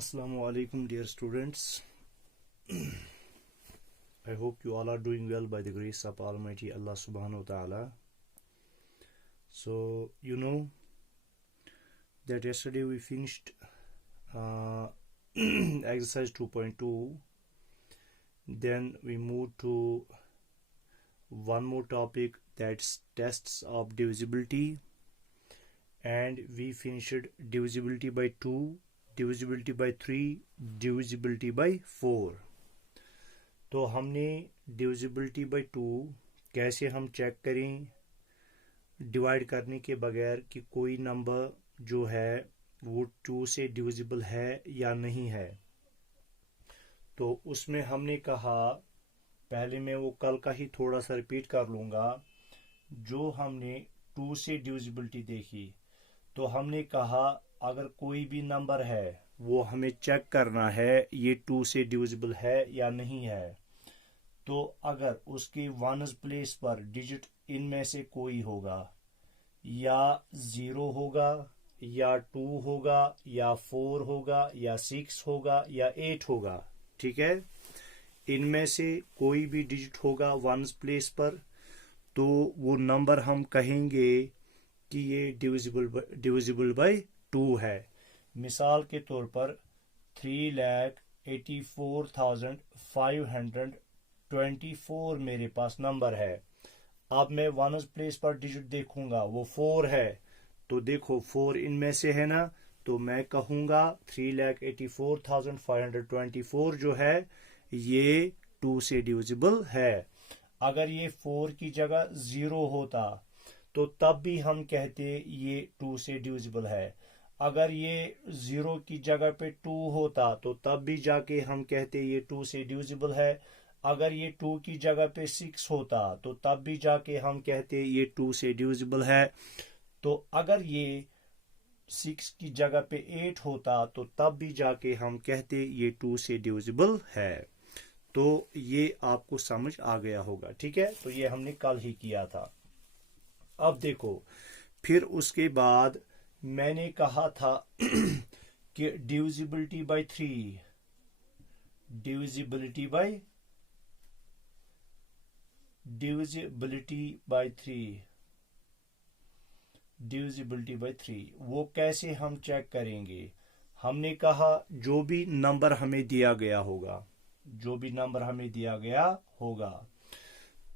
Assalamu alaikum, dear students. I hope you all are doing well by the grace of Almighty Allah subhanahu wa ta'ala. So, you know that yesterday we finished exercise 2.2. Then we moved to one more topic, that's tests of divisibility. And we finished divisibility by 2, divisibility by 3, divisibility by 4. तो हमने divisibility by 2 कैसे हम check करें divide करने के बगैर कि कोई नंबर जो है वो 2 से डिविजिबल है या नहीं है। तो उसमें हमने कहा, पहले मैं वो कल का ही थोड़ा सा रिपीट कर लूँगा। जो हमने 2 से डिविजिबिलिटी देखी, तो हमने कहा अगर कोई भी नंबर है वो हमें चेक करना है ये 2 से डिविजिबल है या नहीं है। तो अगर उसके वन्स प्लेस पर डिजिट इनमें से कोई होगा, या 0 होगा, या 2 होगा, या 4 होगा, या 6 होगा, या 8 होगा, ठीक है। इनमें से कोई भी डिजिट होगा वन्स प्लेस पर, तो वो नंबर हम कहेंगे कि ये डिविजिबल बाय 2 है। मिसाल के तौर पर 3,84,524 मेरे पास नंबर है। अब मैं वन्स प्लेस पर डिजिट देखूंगा, वो 4 है, तो देखो 4 इनमें से है ना, तो मैं कहूंगा 3,84,524 जो है ये 2 से डिविजिबल है। अगर ये 4 की जगह 0 होता तो तब भी हम कहते ये 2 से डिविजिबल है। अगर ये 0 की जगह पे 2 होता तो तब भी जाके हम कहते ये 2 से डिविजिबल है। अगर ये 2 की जगह पे 6 होता तो तब भी जाके हम कहते ये 2 से डिविजिबल है। तो अगर ये 6 की जगह पे 8 होता तो तब भी जाके हम कहते ये 2 से डिविजिबल है। तो ये आपको समझ आ गया होगा, ठीक है। तो ये हमने कल ही किया था। अब देखो, फिर उसके बाद मैंने कहा था कि डिविजिबिलिटी बाय 3, डिविजिबिलिटी बाय 3 वो कैसे हम चेक करेंगे। हमने कहा जो भी नंबर हमें दिया गया होगा,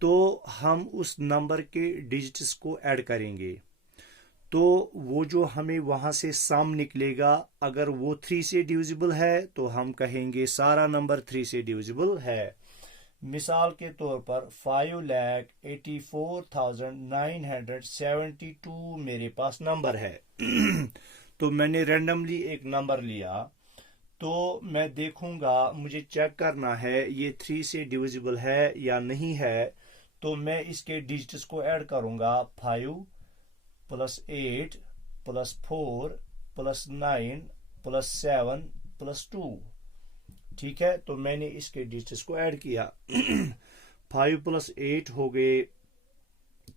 तो हम उस नंबर के डिजिट्स को ऐड करेंगे। तो वो जो हमें वहां से सम निकलेगा, अगर वो 3 से डिविजिबल है तो हम कहेंगे सारा नंबर 3 से डिविजिबल है। मिसाल के तौर पर 5,84,972 मेरे पास नंबर है। तो मैंने रैंडमली एक नंबर लिया, तो मैं देखूंगा, मुझे चेक करना है ये 3 से डिविजिबल है या नहीं है। तो मैं इसके डिजिट्स को ऐड करूंगा, 5 + 8 + 4 + 9 + 7 + 2, ठीक है। तो मैंने इसके डिजिट्स को ऐड किया। 5 + 8 हो गए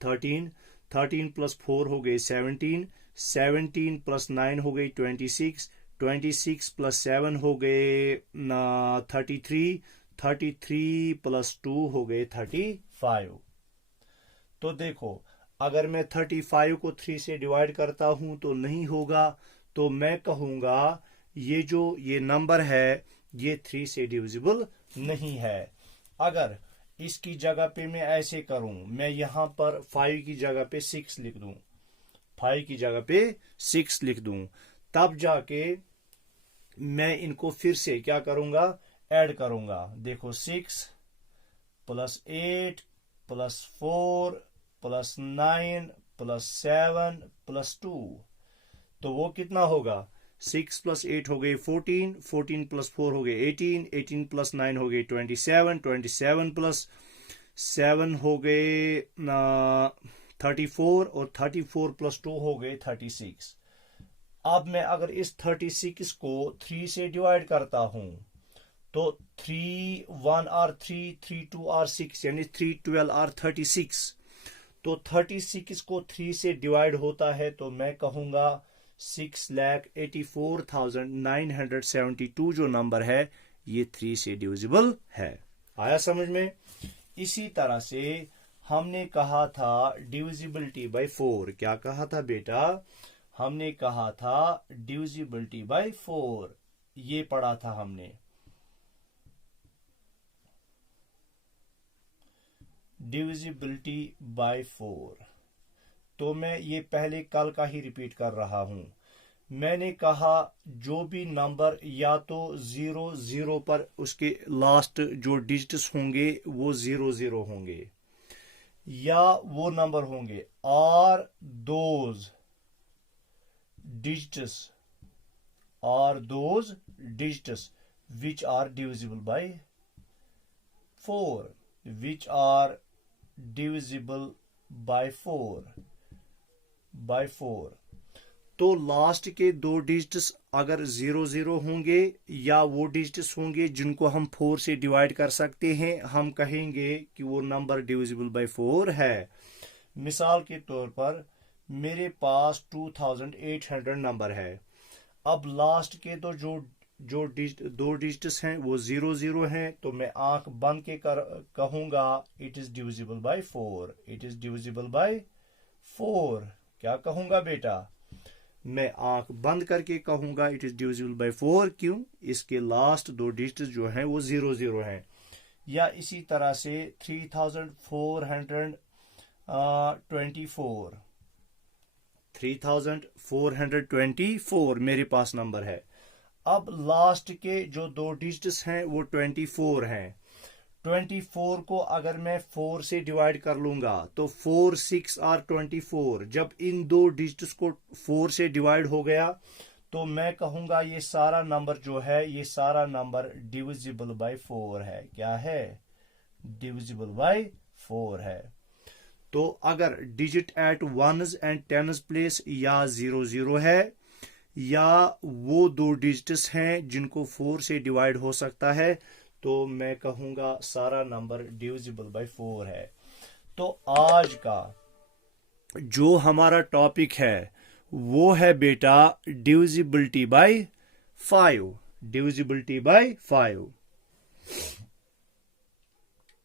13, 13 + 4 हो गए 17, 17 + 9 हो गई 26, 26 + 7 हो गए 33, 33 + 2 हो गए 35। तो देखो, अगर मैं 35 को 3 से डिवाइड करता हूं तो नहीं होगा, तो मैं कहूंगा ये नंबर है ये 3 से डिविजिबल नहीं है। अगर इसकी जगह पे मैं ऐसे करूं, मैं यहां पर 5 की जगह पे 6 लिख दूं, 5 की जगह पे 6 लिख दूं, तब जाके मैं इनको फिर से क्या करूंगा, ऐड करूंगा। देखो 6 + 8 + 4 + 9 + 7 + 2, तो वो कितना होगा, 6 + 8 हो गए 14, 14 + 4 हो गए 18, 18 + 9 हो गए 27, 27 + 7 हो गए 34, और 34 + 2 हो गए 36। अब मैं अगर इस 36 को 3 से डिवाइड करता हूं, तो 3 1 आर 3, 3 2 आर 6, यानी 3 12 आर 36। तो 36 को 3 से डिवाइड होता है, तो मैं कहूंगा 6,84,972 जो नंबर है ये 3 से डिविजिबल है। आया समझ में? इसी तरह से हमने कहा था डिविजिबिलिटी बाय 4। क्या कहा था बेटा? हमने कहा था डिविजिबिलिटी बाय 4, ये पढ़ा था हमने। डिविजिबिलिटी बाय 4, तो मैं ये पहले कल का ही रिपीट कर रहा हूं। मैंने कहा जो भी नंबर या तो 0 पर उसके लास्ट जो डिजिट्स होंगे वो 0 होंगे, या वो नंबर होंगे और those digits which are divisible by 4, which are divisible by 4 तो लास्ट के दो डिजिट्स अगर 0 होंगे या वो डिजिट्स होंगे जिनको हम 4 से डिवाइड कर सकते हैं, हम कहेंगे कि वो नंबर डिविजिबल बाय 4 है। मिसाल के तौर पर मेरे पास 2800 नंबर है। अब लास्ट के तो जो दो डिजिट्स हैं वो 0 हैं, तो मैं आंख बंद के कहूंगा it is divisible bye 4, it is divisible bye 4। क्या कहूंगा बेटा? मैं आंख बंद करके कहूंगा इट इज डिविजिबल बाय 4। क्यों? इसके लास्ट दो डिजिट्स जो हैं वो 0 हैं। या इसी तरह से 3424 मेरे पास नंबर है। अब लास्ट के जो दो डिजिट्स हैं वो 24 हैं। 24 को अगर मैं 4 से डिवाइड कर लूंगा तो 4 6 और 24, जब इन दो डिजिट्स को 4 से डिवाइड हो गया तो मैं कहूंगा ये सारा नंबर जो है, ये सारा नंबर डिविजिबल बाय 4 है। क्या है? डिविजिबल बाय 4 है। तो अगर digit at ones and tens place या 0 है, या वो दो डिजिट्स हैं जिनको 4 से डिवाइड हो सकता है, तो मैं कहूंगा सारा नंबर डिविजिबल बाय 4 है। तो आज का जो हमारा टॉपिक है वो है बेटा डिविजिबिलिटी बाय 5। डिविजिबिलिटी बाय 5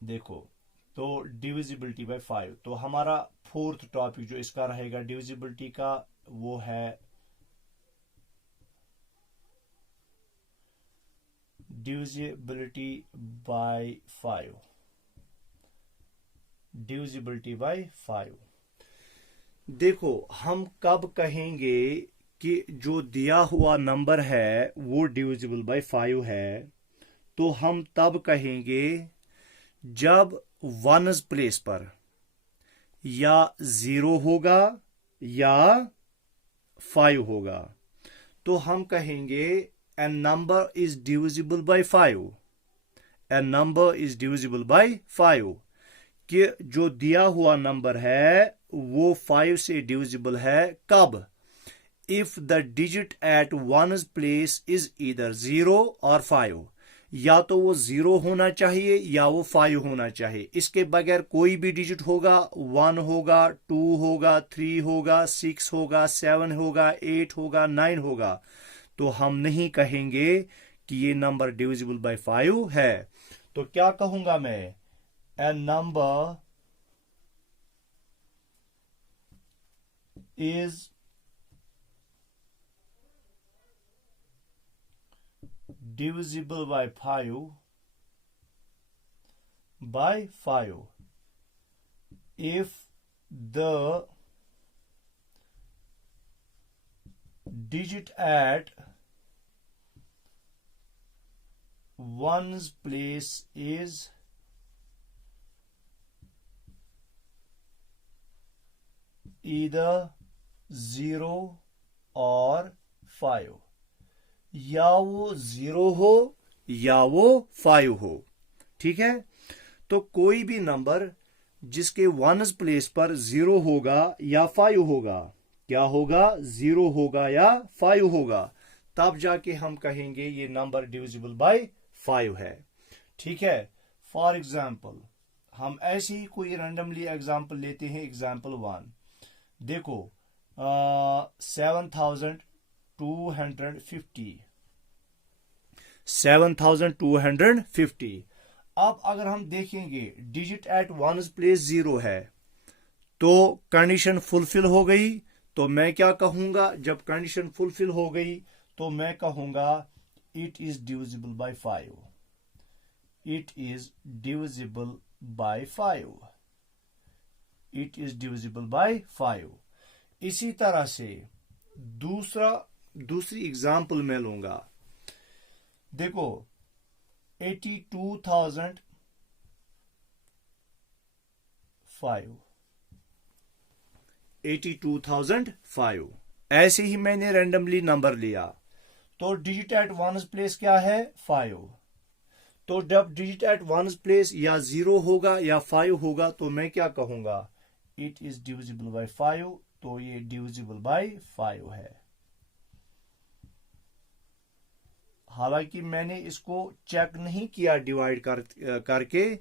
देखो, तो डिविजिबिलिटी बाय 5, तो हमारा फोर्थ टॉपिक जो इसका रहेगा डिविजिबिलिटी का वो है डिविजिबिलिटी बाय 5। डिविजिबिलिटी बाय 5 देखो, हम कब कहेंगे कि जो दिया हुआ नंबर है वो डिविजिबल बाय 5 है? तो हम तब कहेंगे जब वंस प्लेस पर या 0 होगा या 5 होगा, तो हम कहेंगे a number is divisible by 5, a number is divisible by 5, कि जो दिया हुआ नंबर है वो 5 से डिविजिबल है। कब? If the digit at ones place is either 0 और 5, या तो वो 0 होना चाहिए या वो 5 होना चाहिए। इसके बगैर कोई भी डिजिट होगा, 1 होगा, 2 होगा, 3 होगा, 6 होगा, 7 होगा, 8 होगा, 9 होगा, तो हम नहीं कहेंगे कि ये नंबर डिविजिबल बाय 5 है। तो क्या कहूंगा मैं? ए number is divisible by 5 if the digit at one's place is either 0 or 5, या वो 0 हो या वो 5 हो। ठीक है? तो कोई भी नंबर जिसके वंस प्लेस पर 0 होगा या 5 होगा, क्या होगा? 0 होगा या 5 होगा, तब जाके हम कहेंगे ये नंबर डिविजिबल बाय 5 है। ठीक है? फॉर एग्जाम्पल हम ऐसे ही कोई रैंडमली एग्जाम्पल लेते हैं। एग्जाम्पल 1 देखो, 7,250 7,250। अब अगर हम देखेंगे डिजिट एट वंस प्लेस 0 है तो कंडीशन फुलफिल हो गई। तो मैं क्या कहूंगा, जब कंडीशन फुलफिल हो गई तो मैं कहूंगा it is divisible bye 5। It is divisible bye 5। It is divisible bye 5। इसी तरह से दूसरी एग्जाम्पल मैं लूंगा। देखो 82,005। 82,005 ऐसे ही मैंने रैंडमली नंबर लिया तो डिजिट एट वंस प्लेस क्या है 5। तो जब डिजिट एट वंस प्लेस या 0 होगा या 5 होगा तो मैं क्या कहूंगा, इट इज डिविजिबल बाय 5। तो ये डिविजिबल बाय 5 है। हालांकि मैंने इसको चेक नहीं किया डिवाइड करके,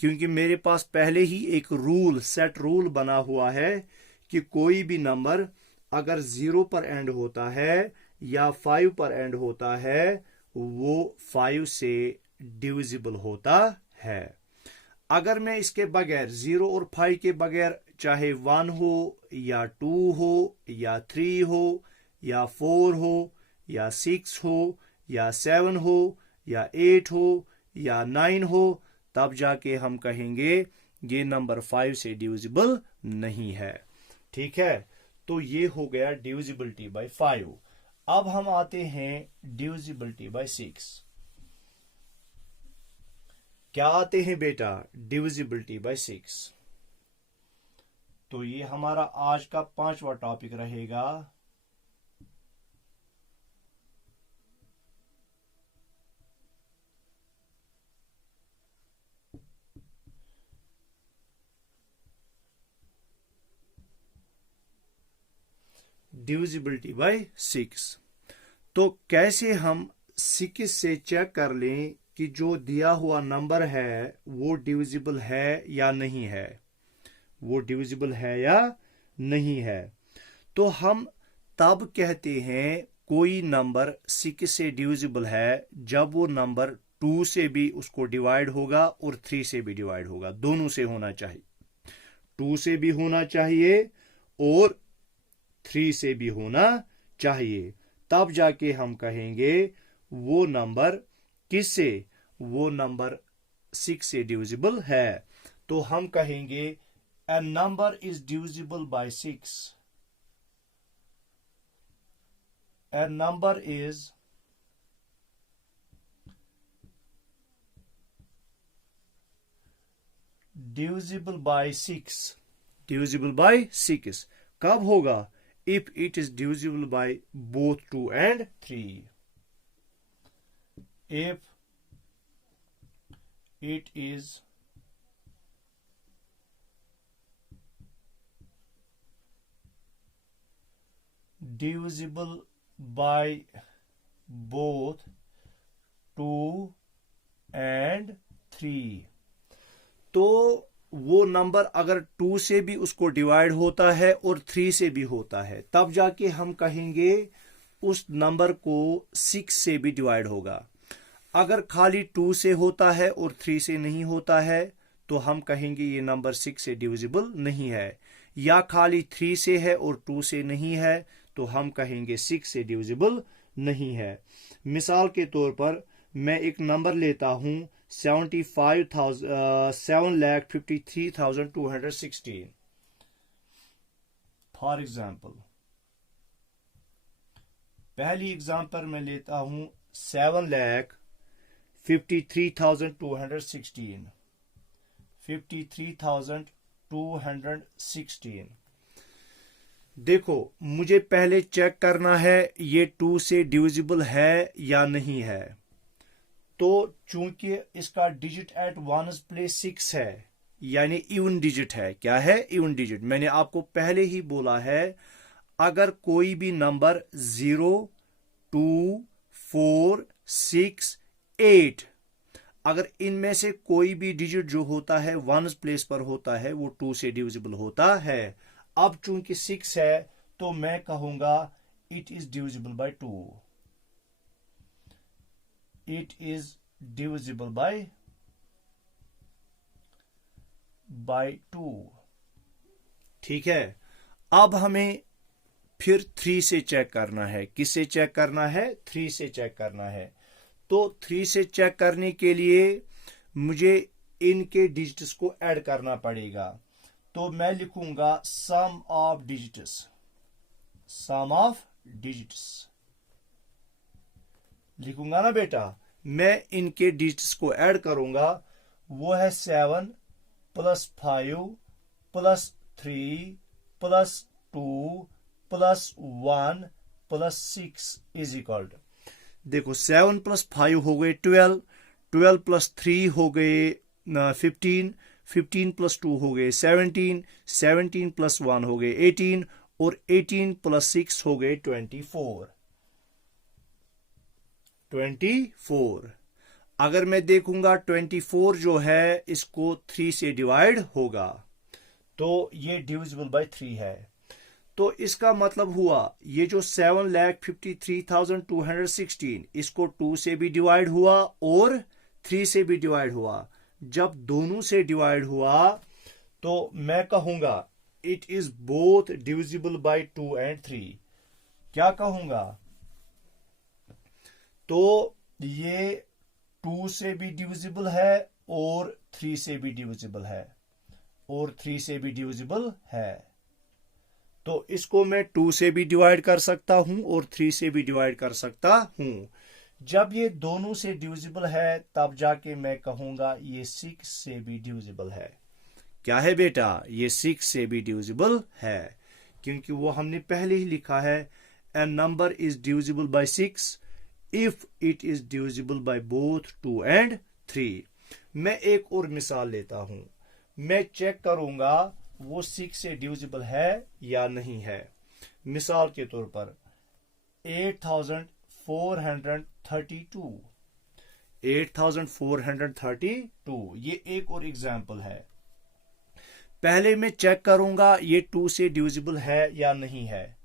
क्योंकि मेरे पास पहले ही एक सेट रूल बना हुआ है कि कोई भी नंबर अगर 0 पर एंड होता है या 5 पर एंड होता है वो 5 से डिविजिबल होता है। अगर मैं इसके बगैर 0 और 5 के बगैर चाहे 1 हो या 2 हो या 3 हो या 4 हो या 6 हो या 7 हो या 8 हो या 9 हो तब जाके हम कहेंगे ये नंबर 5 से डिविजिबल नहीं है। ठीक है, तो ये हो गया डिविजिबिलिटी बाय 5। अब हम आते हैं डिविजिबिलिटी बाय 6। क्या आते हैं बेटा, डिविजिबिलिटी बाय 6। तो ये हमारा आज का 5वां टॉपिक रहेगा। Divisibility bye 6। तो कैसे हम 6 से चेक कर लें कि जो दिया हुआ नंबर है वो डिविजिबल है या नहीं है, वो डिविजिबल है या नहीं है। तो हम तब कहते हैं कोई नंबर 6 से डिविजिबल है जब वो नंबर 2 से भी उसको डिवाइड होगा और 3 से भी डिवाइड होगा। दोनों से होना चाहिए, 2 से भी होना चाहिए और 3 से भी होना चाहिए। तब जाके हम कहेंगे वो नंबर किससे, वो नंबर 6 से डिविजिबल है। तो हम कहेंगे a number is divisible by 6। a number is divisible by 6। divisible by 6 कब होगा, if it is divisible by both 2 and 3। if it is divisible by both 2 and 3। तो वो नंबर अगर 2 से भी उसको डिवाइड होता है और 3 से भी होता है तब जाके हम कहेंगे उस नंबर को 6 से भी डिवाइड होगा। अगर खाली 2 से होता है और 3 से नहीं होता है तो हम कहेंगे ये नंबर 6 से डिविजिबल नहीं है। या खाली 3 से है और 2 से नहीं है तो हम कहेंगे 6 से डिविजिबल नहीं है। मिसाल के तौर पर मैं एक नंबर लेता हूं 7,53,216। फॉर एग्जाम्पल पहली एग्जाम्पल मैं लेता हूं 7,53,216। 53,216। देखो मुझे पहले चेक करना है ये 2 से डिविजिबल है या नहीं है। तो चूंकि इसका डिजिट एट वंस प्लेस 6 है यानी इवन डिजिट है। क्या है, इवन डिजिट। मैंने आपको पहले ही बोला है अगर कोई भी नंबर 0, 2, 4, 6, 8 अगर इनमें से कोई भी डिजिट जो होता है वंस प्लेस पर होता है वो 2 से डिविजिबल होता है। अब चूंकि 6 है तो मैं कहूंगा it is divisible bye 2, it is divisible bye 2। ठीक है, अब हमें फिर 3 से चेक करना है। किससे चेक करना है? 3 से चेक करना है। तो 3 से चेक करने के लिए मुझे इनके डिजिट्स को ऐड करना पड़ेगा। तो मैं लिखूंगा sum of digits, sum of digits लिखूंगा ना बेटा। मैं इनके डिजिट्स को ऐड करूंगा, वो है 7 plus 5 plus 3 plus 2 plus 1 plus 6 is equal to, देखो 7 प्लस 5 हो गए 12, 12 प्लस 3 हो गए 15, 15 प्लस 2 हो गए 17, 17 प्लस 1 हो गए 18 और 18 प्लस 6 हो गए 24। अगर मैं देखूंगा 24 जो है इसको 3 से डिवाइड होगा तो ये डिविजिबल बाय 3 है। तो इसका मतलब हुआ ये जो 7,53,216 इसको 2 से भी डिवाइड हुआ और 3 से भी डिवाइड हुआ। जब दोनों से डिवाइड हुआ तो मैं कहूंगा it is both divisible by 2 and 3। क्या कहूंगा? तो ये 2 से भी डिविजिबल है और 3 से भी डिविजिबल है और 3 से भी डिविजिबल है। तो इसको मैं 2 से भी डिवाइड कर सकता हूं और 3 से भी डिवाइड कर सकता हूं। जब ये दोनों से डिविजिबल है तब जाके मैं कहूंगा ये 6 से भी डिविजिबल है। क्या है बेटा? ये 6 से भी डिविजिबल है, क्योंकि वो हमने पहले ही लिखा है a number is divisible by 6 if it is divisible by both 2 and 3। मैं एक और मिसाल लेता हूं, मैं चेक करूंगा वो 6 से डिविजिबल है या नहीं है। मिसाल के तौर पर 8,432, 8,432 ये एक और एग्जाम्पल है। पहले मैं चेक करूंगा ये 2 से डिविजिबल है या नहीं है।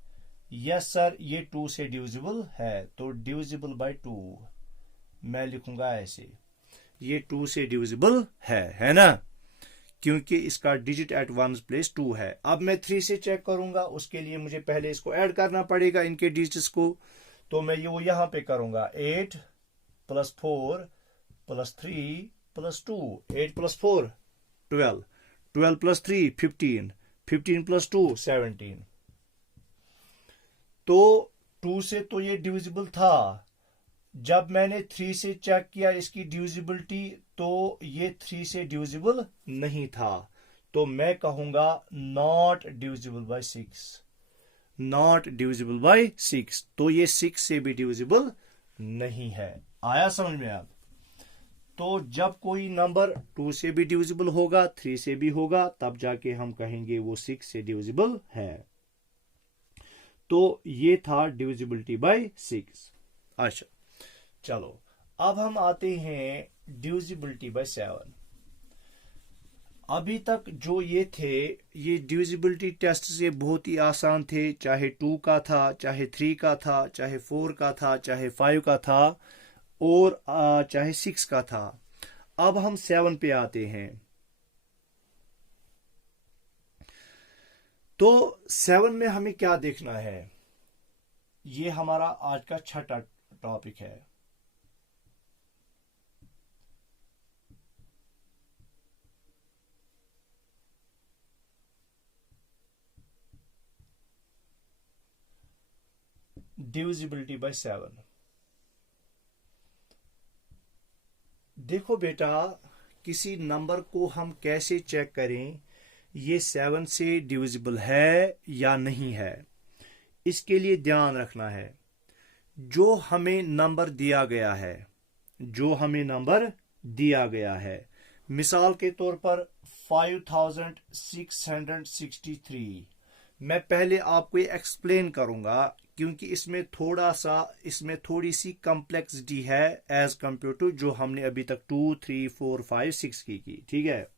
यस सर, ये 2 से डिविजिबल है, तो डिविजिबल बाय 2 मैं लिखूंगा ऐसे, ये 2 से डिविजिबल है ना, क्योंकि इसका डिजिट एट वन प्लेस 2 है। अब मैं 3 से चेक करूंगा, उसके लिए मुझे पहले इसको ऐड करना पड़ेगा इनके डिजिट्स को। तो मैं वो यहां पे करूंगा 8 plus 4 plus 3 plus 2, 8 plus 4 12, 12 plus 3 15, 15 plus 2 17। तो 2 से तो ये डिविजिबल था। जब मैंने 3 से चेक किया इसकी डिविजिबिलिटी तो ये 3 से डिविजिबल नहीं था, तो मैं कहूंगा not divisible by 6, not divisible by 6। तो ये 6 से भी डिविजिबल नहीं है। आया समझ में आप? तो जब कोई नंबर 2 से भी डिविजिबल होगा 3 से भी होगा तब जाके हम कहेंगे वो 6 से डिविजिबल है। तो ये था डिविजिबिलिटी बाय 6। अच्छा चलो, अब हम आते हैं डिविजिबिलिटी बाय 7। अभी तक जो ये थे ये डिविजिबिलिटी टेस्ट से बहुत ही आसान थे, चाहे 2 का था, चाहे 3 का था, चाहे 4 का था, चाहे 5 का था और चाहे 6 का था। अब हम 7 पे आते हैं। तो 7 में हमें क्या देखना है? ये हमारा आज का छठा टॉपिक है। Divisibility bye 7। देखो बेटा, किसी नंबर को हम कैसे चेक करें ये 7 से डिविजिबल है या नहीं है। इसके लिए ध्यान रखना है जो हमें नंबर दिया गया है, जो हमें नंबर दिया गया है, मिसाल के तौर पर 5663। मैं पहले आपको ये एक्सप्लेन करूंगा क्योंकि इसमें थोड़ी सी कॉम्प्लेक्सिटी है एज कंपेयर टू जो हमने अभी तक 2 3 4 5 6 की। ठीक है,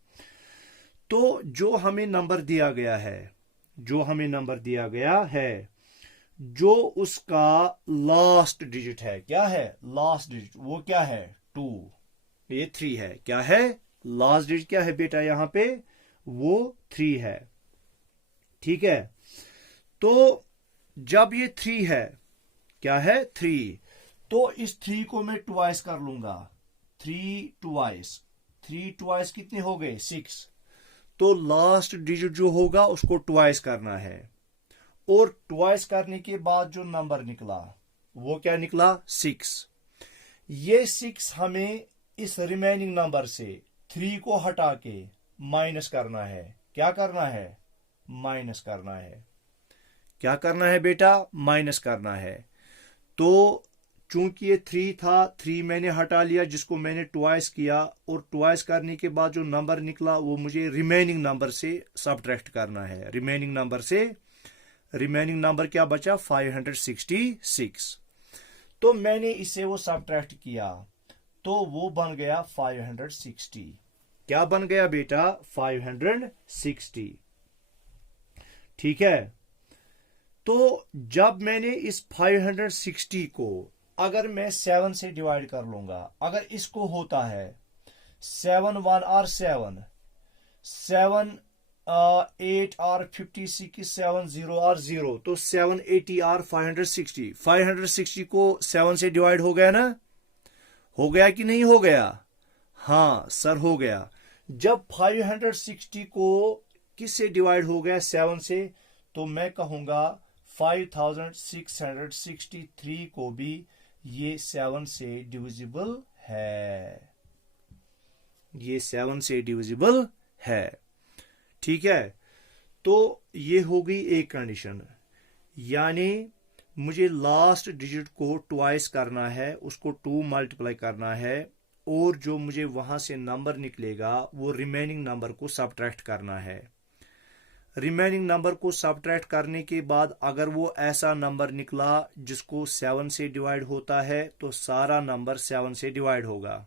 तो जो हमें नंबर दिया गया है जो हमें नंबर दिया गया है, जो उसका लास्ट डिजिट है, क्या है लास्ट डिजिट, वो क्या है 2, ये 3 है, क्या है लास्ट डिजिट, क्या है बेटा यहां पे, वो 3 है। ठीक है, तो जब ये 3 है, क्या है 3, तो इस 3 को मैं ट्वाइस कर लूंगा, 3 ट्वाइस कितने हो गए 6, तो लास्ट डिजिट जो होगा उसको ट्वाइस करना है, और ट्वाइस करने के बाद जो नंबर निकला वो क्या निकला 6। ये 6 हमें इस रिमेनिंग नंबर से 3 को हटा के माइनस करना है, क्या करना है माइनस करना है, क्या करना है बेटा माइनस करना है। तो चूंकि ये 3 था, 3 मैंने हटा लिया जिसको मैंने ट्वाइस किया, और ट्वाइस करने के बाद जो नंबर निकला वो मुझे रिमेनिंग नंबर से सबट्रैक्ट करना है, रिमेनिंग नंबर क्या बचा 566। तो मैंने इसे वो सबट्रैक्ट किया, तो वो बन गया 560, क्या बन गया बेटा 560। ठीक है, तो जब मैंने इस 560 को अगर मैं 7 से डिवाइड कर लूंगा, अगर इसको होता है 7 1 आर 7, 7 8 आर 56, 7 0 आर 0, तो 780 आर 560, 560 को 7 से डिवाइड हो गया ना, हो गया कि नहीं हो गया, हाँ सर हो गया। जब 560 को किससे डिवाइड हो गया 7 से, तो मैं कहूंगा 5663 को भी ये 7 से डिविजिबल है, ये 7 से डिविजिबल है। ठीक है, तो ये हो गई एक कंडीशन, यानी मुझे लास्ट डिजिट को ट्वाइस करना है, उसको 2 मल्टीप्लाई करना है, और जो मुझे वहां से नंबर निकलेगा वो रिमेनिंग नंबर को सबट्रैक्ट करना है। रिमेनिंग नंबर को सबट्रैक्ट करने के बाद अगर वो ऐसा नंबर निकला जिसको 7 से डिवाइड होता है, तो सारा नंबर 7 से डिवाइड होगा।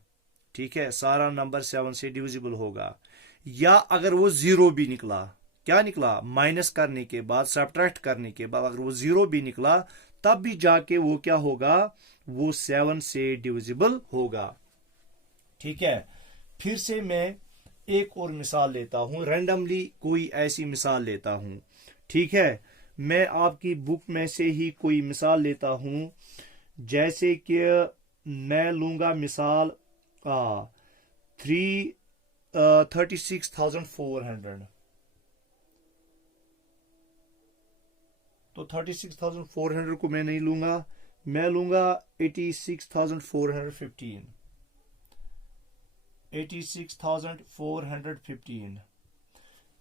ठीक है, सारा नंबर 7 से डिविजिबल होगा। या अगर वो 0 भी निकला, क्या निकला माइनस करने के बाद, सबट्रैक्ट करने के बाद अगर वो 0 भी निकला, तब भी जाके वो क्या होगा, वो 7 से डिविजिबल होगा। ठीक है, फिर से मैं एक और मिसाल लेता हूं, रैंडमली कोई ऐसी मिसाल लेता हूं। ठीक है, मैं आपकी बुक में से ही कोई मिसाल लेता हूं, जैसे कि मैं लूंगा मिसाल 36,400, तो 36,400 को मैं नहीं लूंगा, मैं लूंगा 86,415, 86,415।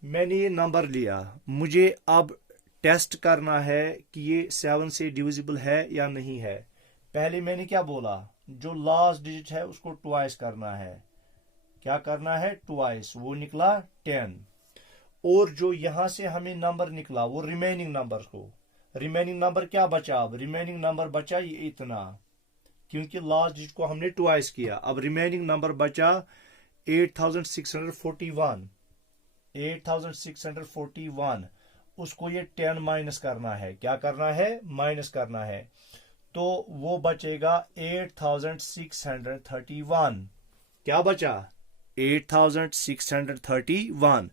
मैंने ये नंबर लिया, मुझे अब टेस्ट करना है कि ये 7 से डिविजिबल है या नहीं है। पहले मैंने क्या बोला, जो लास्ट डिजिट है उसको ट्वाइस करना है, क्या करना है ट्वाइस, वो निकला 10, और जो यहां से हमें नंबर निकला वो रिमेनिंग नंबर को, रिमेनिंग नंबर क्या बचा, अब रिमेनिंग नंबर बचा ये इतना, क्योंकि लास्ट डिजिट को हमने ट्वाइस किया। अब रिमेनिंग नंबर बचा 8641, 8641, उसको ये 10 माइनस करना है, क्या करना है माइनस करना है, तो वो बचेगा 8631, क्या बचा 8631।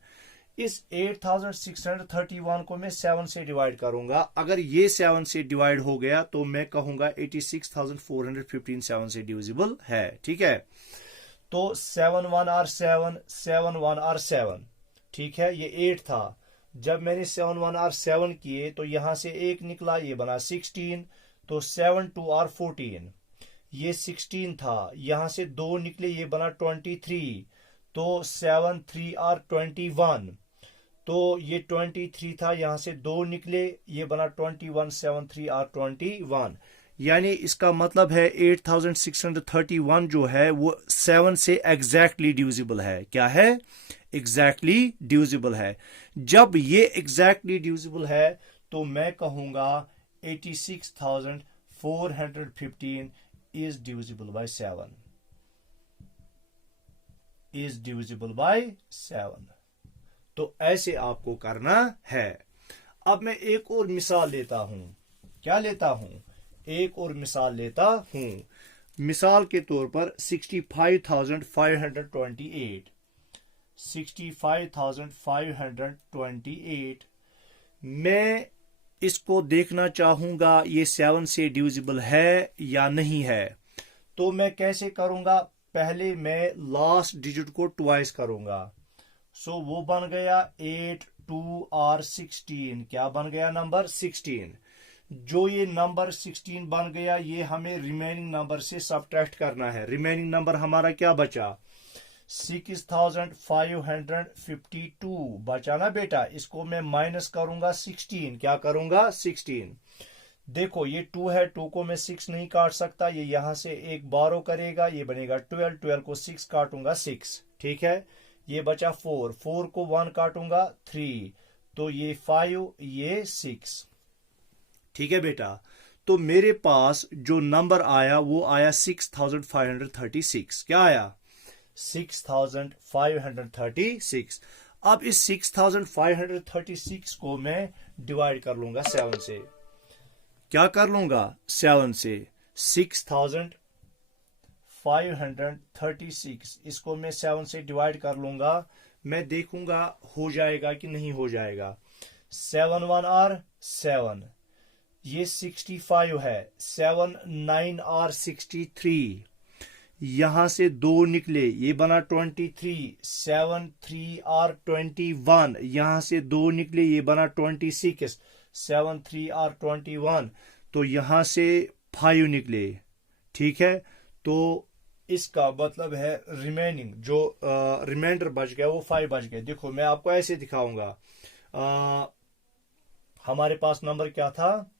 इस 8631 को मैं 7 से डिवाइड करूंगा, अगर ये 7 से डिवाइड हो गया तो मैं कहूंगा 86,415 7 से डिविजिबल है। ठीक है, तो 7 1 आर 7, 7 1 आर 7, ठीक है, ये 8 था। जब मैंने 7 1 आर 7 किए तो यहां से एक निकला, ये बना 16, तो 7 2 आर 14, ये 16 था, यहां से 2 निकले, ये बना 23, तो 7 3 आर 21, तो ये 23 था, यहां से 2 निकले, ये बना 21, 7 3 आर 21। यानी इसका मतलब है 8631 जो है वो 7 से एग्जैक्टली डिविजिबल है। क्या है, एग्जैक्टली डिविजिबल है। जब ये एग्जैक्टली डिविजिबल है तो मैं कहूंगा 86,415 is divisible by 7, is divisible by 7। तो ऐसे आपको करना है। अब मैं एक और मिसाल लेता हूं। क्या लेता हूं? एक और मिसाल लेता हूं। मिसाल के तौर पर 65,528, 65,528। मैं इसको देखना चाहूंगा ये 7 से डिविजिबल है या नहीं है। तो मैं कैसे करूंगा? पहले मैं लास्ट डिजिट को ट्वाइस करूंगा। सो वो बन गया 8 2 और 16। क्या बन गया? नंबर 16। जो ये नंबर 16 बन गया, ये हमें रिमेनिंग नंबर से सब्ट्रैक्ट करना है। रिमेनिंग नंबर हमारा क्या बचा? 6552 बचा ना बेटा। इसको मैं माइनस करूंगा 16। क्या करूंगा? 16। देखो ये 2 है, 2 को मैं 6 नहीं काट सकता, ये यहां से एक बारो करेगा, ये बनेगा 12, 12 को 6 काटूंगा 6। ठीक है, ये बचा 4, 4 को 1 काटूंगा 3, तो ये 5, ये 6। ठीक है बेटा, तो मेरे पास जो नंबर आया वो आया 6536। क्या आया? 6536। अब इस 6536 को मैं डिवाइड कर लूंगा 7 से। क्या कर लूंगा? 7 से। 6536 इसको मैं 7 से डिवाइड कर लूंगा। मैं देखूंगा हो जाएगा कि नहीं हो जाएगा। 7 1 आर 7, ये 65 है। 7 9 आर 63, यहां से 2 निकले, ये बना 23। 7 3 आर 21, यहां से 2 निकले, ये बना 26। 7 3 आर 21, तो यहां से 5 निकले। ठीक है, तो इसका मतलब है रिमेनिंग जो रिमाइंडर बच गया वो 5 बच गया। देखो मैं आपको ऐसे दिखाऊंगा। हमारे पास नंबर क्या था?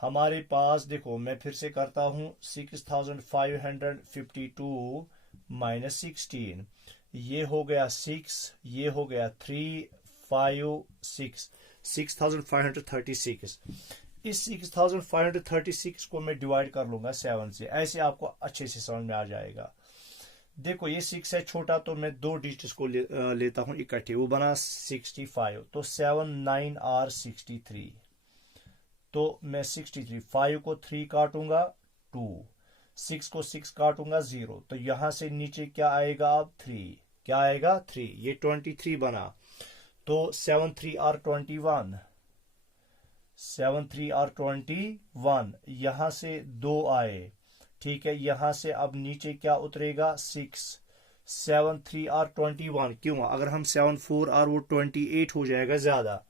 हमारे पास देखो मैं फिर से करता हूं। 6552 माइनस 16, ये हो गया 6, ये हो गया 3 5 6, 6536। इस 6536 को मैं डिवाइड कर लूंगा 7 से। ऐसे आपको अच्छे से समझ में आ जाएगा। देखो ये 6 है छोटा, तो मैं 2 डिजिट्स को लेता हूं इकट्ठे, वो बना 65। तो 7 9 आर 63, तो मैं 63, 5 को 3 काटूंगा 2, 6 को 6 काटूंगा 0, तो यहां से नीचे क्या आएगा? अब 3। क्या आएगा? 3, ये 23 बना। तो 7 3 आर 21, 7 3 आर 21, यहां से 2 आए। ठीक है, यहां से अब नीचे क्या उतरेगा? 6। 7 3 आर 21, क्यों? अगर हम 7 4 आर वो 28 हो जाएगा ज्यादा,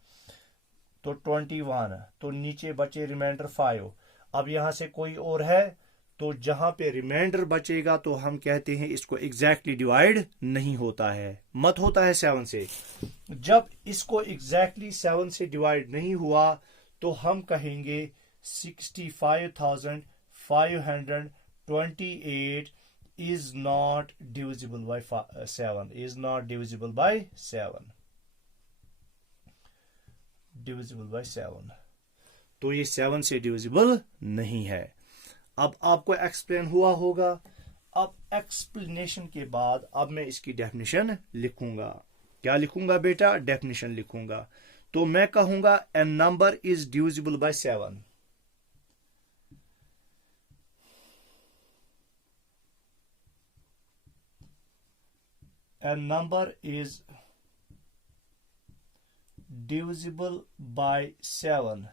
तो 21, तो नीचे बचे रिमाइंडर 5। अब यहां से कोई और है, तो जहां पे रिमाइंडर बचेगा तो हम कहते हैं इसको एग्जैक्टली डिवाइड नहीं होता है, मत होता है 7 से। जब इसको एग्जैक्टली 7 से डिवाइड नहीं हुआ तो हम कहेंगे 65,528 is not divisible by 7, is not divisible by 7, divisible by 7। तो ये 7 से डिविजिबल नहीं है। अब आपको एक्सप्लेन हुआ होगा। अब एक्सप्लेनेशन के बाद अब मैं इसकी डेफिनेशन लिखूंगा। क्या लिखूंगा बेटा? डेफिनेशन लिखूंगा। तो मैं कहूंगा a number is divisible by 7। A number is divisible by 7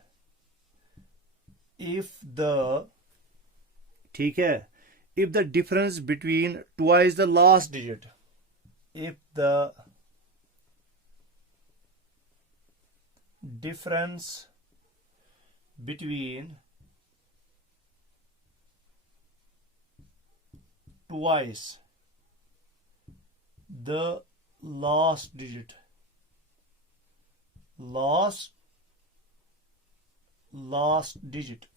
if the, ठीक है, if the difference between twice the last digit, if the difference between twice the last digit, last digit,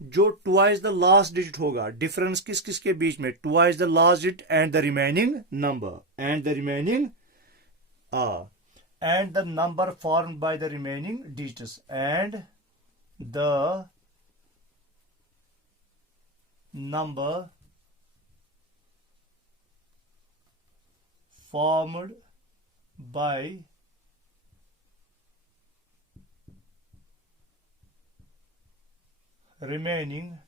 जो twice the last digit होगा, difference किस किस के बीच में? Twice the last digit and the remaining number, and the remaining and the number formed by the remaining digits, and the number formed by remaining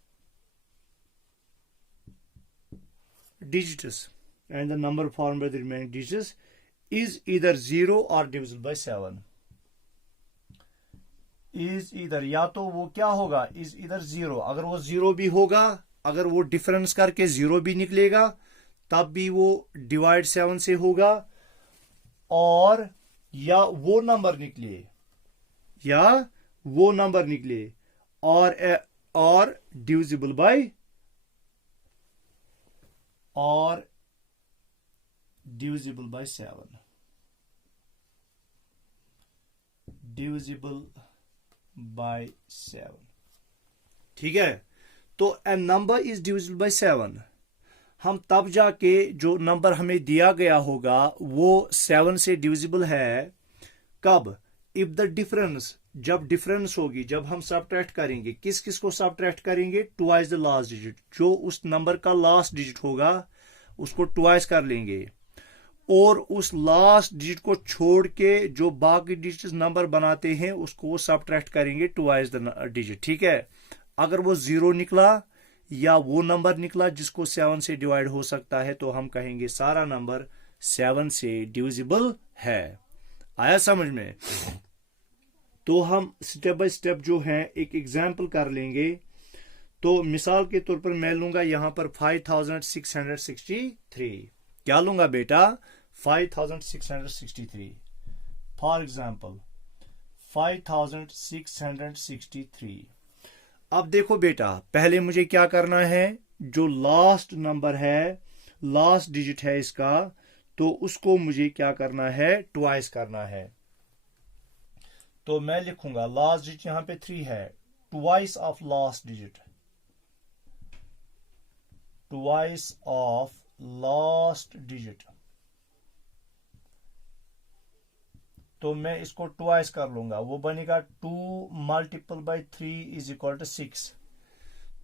digits and the number formed by the remaining digits is either 0 or divisible by 7. is either, या तो वो क्या होगा, is either 0, अगर वो 0 भी होगा, अगर वो डिफरेंस करके 0 भी निकलेगा तब भी वो डिवाइड 7 से होगा, और या वो नंबर निकले, या वो नंबर निकले और डिविजिबल बाय, और डिविजिबल बाय 7, डिविजिबल बाय 7. ठीक है, तो ए नंबर इज डिविजिबल बाय 7. हम तब जाके जो नंबर हमें दिया गया होगा वो 7 से डिविजिबल है. कब? इफ द डिफरेंस, जब डिफरेंस होगी, जब हम सबट्रैक्ट करेंगे, किस किस को सबट्रैक्ट करेंगे? Twice the last digit. जो उस नंबर का लास्ट डिजिट होगा उसको ट्वाइस कर लेंगे, और उस लास्ट डिजिट को छोड़ के जो बाकी डिजिट नंबर बनाते हैं उसको सबट्रैक्ट करेंगे ट्वाइस द डिजिट. ठीक है, अगर वो 0 निकला या वो नंबर निकला जिसको 7 से डिवाइड हो सकता है तो हम कहेंगे सारा नंबर 7 से डिविजिबल है. आया समझ में? तो हम स्टेप बाय स्टेप जो है एक एग्जाम्पल कर लेंगे. तो मिसाल के तौर पर मैं लूंगा यहां पर 5663. क्या लूंगा बेटा? 5663. For example 5663. अब देखो बेटा, पहले मुझे क्या करना है, जो लास्ट नंबर है, लास्ट डिजिट है इसका, तो उसको मुझे क्या करना है? ट्वाइस करना है. तो मैं लिखूंगा लास्ट डिजिट यहां पे 3 है, twice of last digit, twice of last digit. तो मैं इसको ट्वाइस कर लूंगा, वो बनेगा 2 multiple by 3 is equal to 6.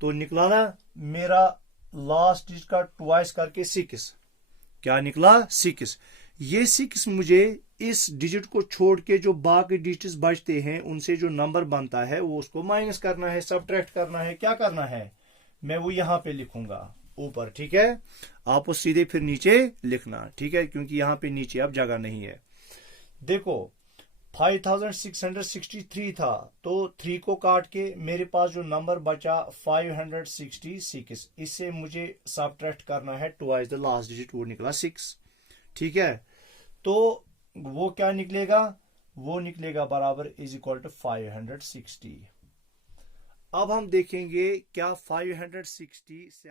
तो निकला ना मेरा लास्ट डिजिट का ट्वाइस करके 6. क्या निकला? 6. ये 6 मुझे इस डिजिट को छोड़ के जो बाकी डिजिट्स बचते हैं उनसे जो नंबर बनता है वो उसको माइनस करना है, सबट्रैक्ट करना है. क्या करना है? मैं वो यहां पे लिखूंगा ऊपर. ठीक है, आप वो सीधे फिर नीचे लिखना. ठीक है, क्योंकि यहां पे नीचे अब जगह नहीं है. देखो 5663 था, तो 3 को काट के मेरे पास जो नंबर बचा 566. इससे मुझे सबट्रैक्ट करना है ट्वाइस द लास्ट डिजिट, वो निकला 6. ठीक है, तो वो क्या निकलेगा? वो निकलेगा बराबर इज इक्वल टू 560. अब हम देखेंगे क्या 567 से